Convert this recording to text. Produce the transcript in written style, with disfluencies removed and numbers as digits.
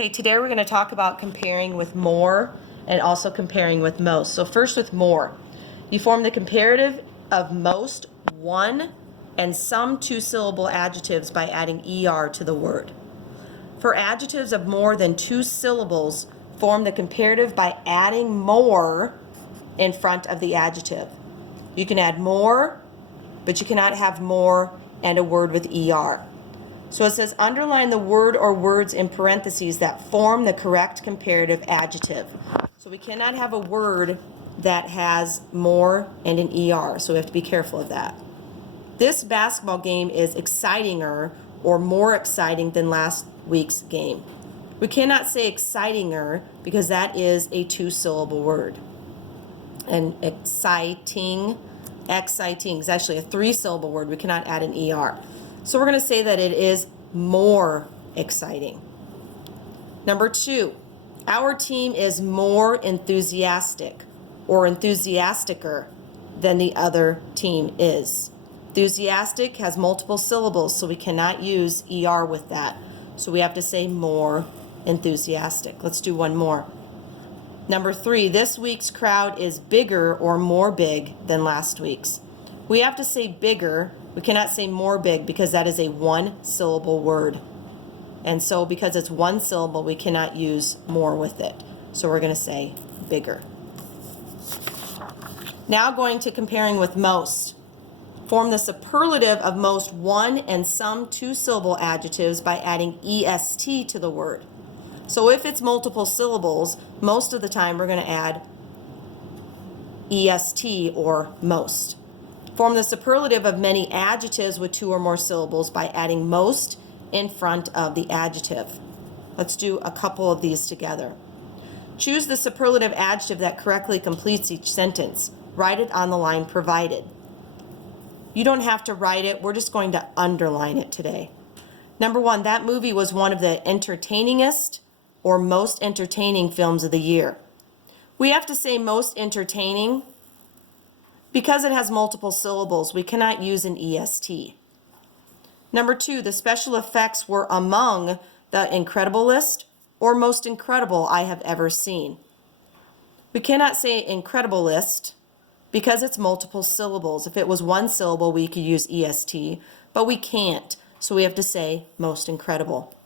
Okay, today we're going to talk about comparing with more and also comparing with most. So first with more. You form the comparative of most one and some two-syllable adjectives by adding ER to the word. For adjectives of more than two syllables, form the comparative by adding more in front of the adjective. You can add more, but you cannot have more and a word with ER. So it says underline the word or words in parentheses that form the correct comparative adjective. So we cannot have a word that has more and an ER, so we have to be careful of that. This basketball game is excitinger or more exciting than last week's game. We cannot say excitinger because that is a two-syllable word. And exciting is actually a three-syllable word. We cannot add an ER. So we're going to say that it is more exciting. Number two, our team is more enthusiastic or enthusiasticer than the other team is. Enthusiastic has multiple syllables, so we cannot use ER with that. So we have to say more enthusiastic. Let's do one more. Number three, this week's crowd is bigger or more big than last week's. We have to say bigger. We cannot say more big because that is a one-syllable word. And so because it's one syllable, we cannot use more with it. So we're going to say bigger. Now going to comparing with most. Form the superlative of most one and some two-syllable adjectives by adding EST to the word. So if it's multiple syllables, most of the time we're going to add EST or most. Form the superlative of many adjectives with two or more syllables by adding most in front of the adjective. Let's do a couple of these together. Choose the superlative adjective that correctly completes each sentence. Write it on the line provided. You don't have to write it. We're just going to underline it today. Number one, that movie was one of the entertainingest or most entertaining films of the year. We have to say most entertaining because it has multiple syllables. We cannot use an EST. Number two, the special effects were among the incredible list or most incredible I have ever seen. We cannot say incredible list because it's multiple syllables. If it was one syllable, we could use EST, but we can't. So we have to say most incredible.